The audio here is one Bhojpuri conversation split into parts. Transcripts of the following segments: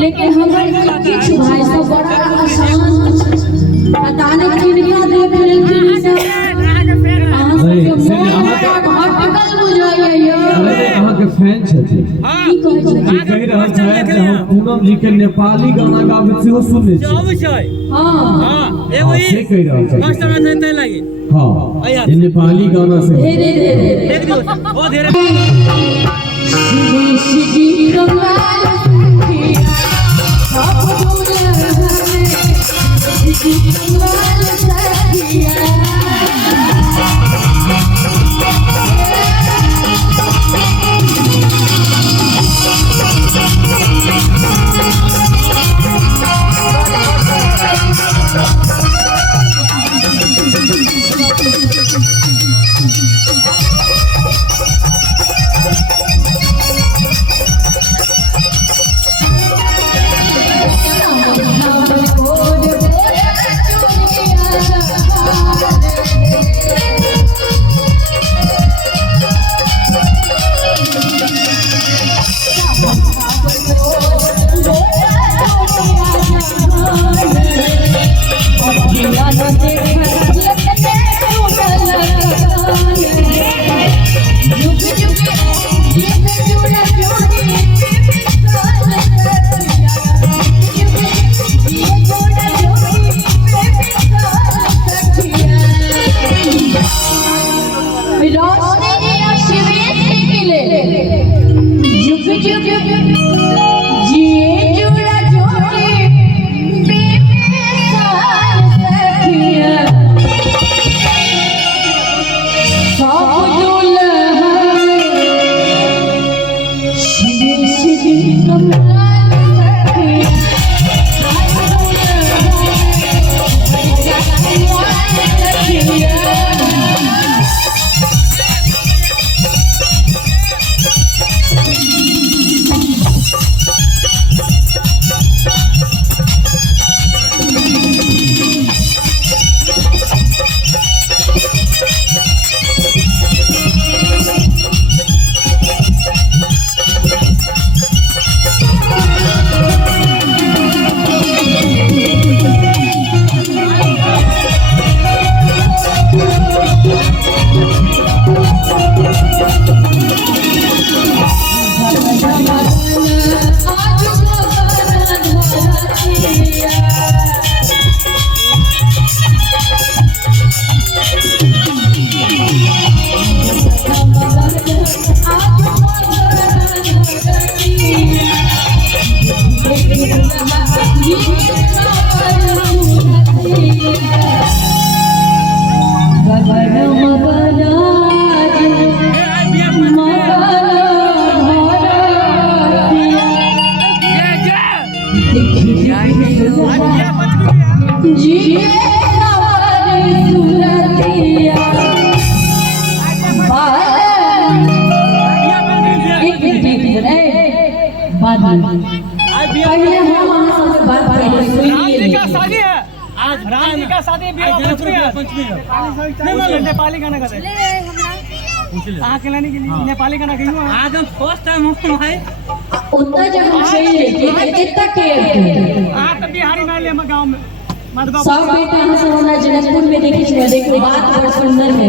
लेकिन हमारे कुछ भाई सब बड़ा आसान बताने की दुनिया देख रहे थे के फैन छथि की कहि रहल छथि जे हम पूनम जी के नेपाली गाना गाबैत सेहो सुनने छी आबै छै हां एगो ई से कहि रहल छथि कस्टमर से तै लागि हां ये नेपाली गाना से धीरे धीरे देख दियो बहुत धीरे शिजी कमाल सब दुनिया में शिजी कमाल सखिया आज राम जी का शादी विवाह पंचमी है। नहीं नेपाली गाना का कहाँ के लाने के लिए नेपाली गाना कहीं आज हम फर्स्ट टाइम हम भाई उतना जब हम चल इतना के हाँ तब बिहारी में ले हम गाँव में मधुबा सब बेटा हम सब हमरा जनकपुर में देखे छियै देखो बात बड़ सुंदर है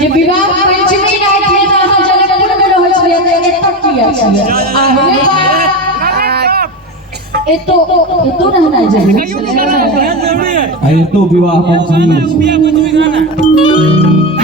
जे विवाह पंचमी रात में तो हम जनकपुर में रहै छियै त एतक किया छियै आ हमें एतो रहना जरूरी जरूरी है। ये तो विवाह पंचमी है। बिया पंचमी गाना है